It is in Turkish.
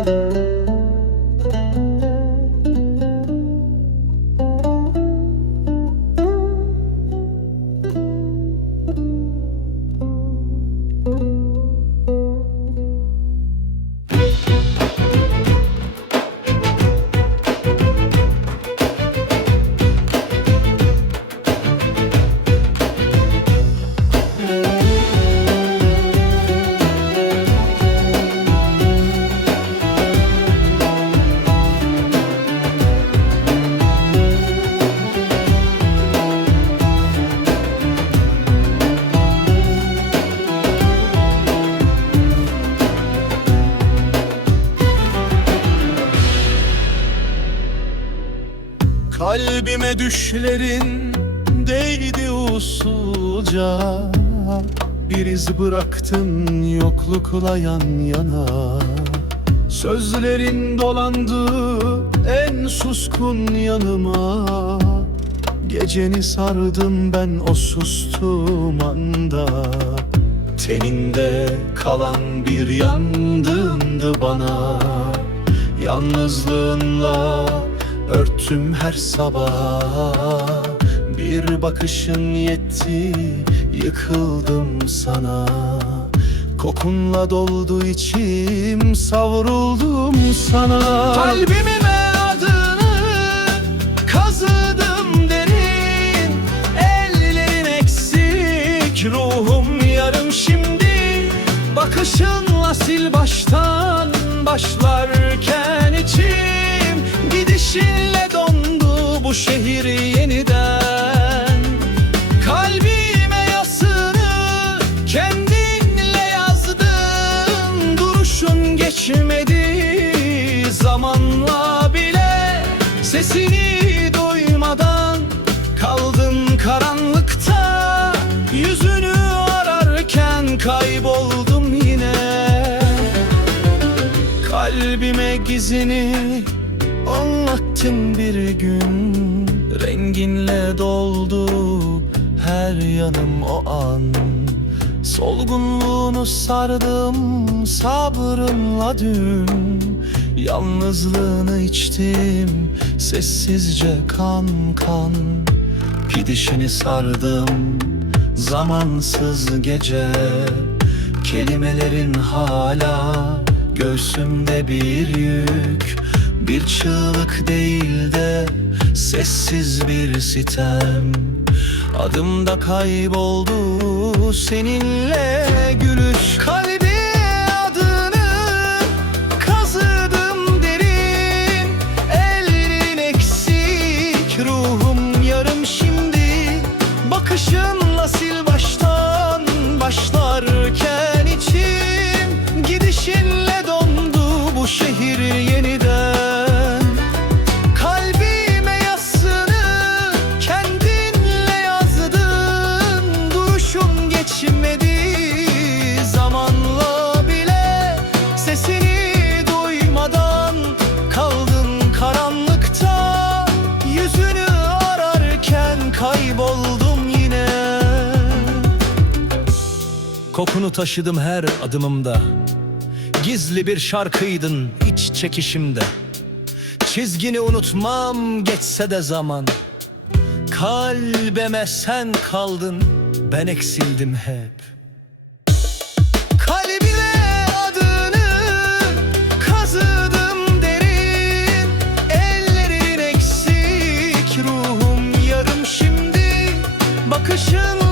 Música Kalbime düşlerin değdi usulca. Bir iz bıraktın yoklukla yan yana. Sözlerin dolandı en suskun yanıma. Geceni sardım ben o sustuğum anda. Teninde kalan bir yandığındı bana. Yalnızlığınla örttüm her sabah. Bir bakışın yetti yıkıldım sana. Kokunla doldu içim savruldum sana. Kalbimin Bakışınla sil baştan başlarken içim Gidişinle dondu bu şehir yeniden. Kalbime yasını kendinle yazdın. Duruşun geçmedi zamanla bile. Sesini duymadan kaldın karanlıkta. Yüzünü ararken kayboldum yine. Kalbime gizini anlattım bir gün Renginle doldu her yanım o an. Solgunluğunu sardım sabrınla dün. Yalnızlığını içtim sessizce kan kan. Gidişini sardım zamansız gece. Kelimelerin hala göğsümde bir yük Bir çığlık değil de sessiz bir sitem. Adımda kayboldu seninle gülüş Kalbi Kokunu taşıdım her adımımda. Gizli bir şarkıydın iç çekişimde. Çizgini unutmam geçse de zaman. Kalbeme sen kaldın ben eksildim hep. Bakışın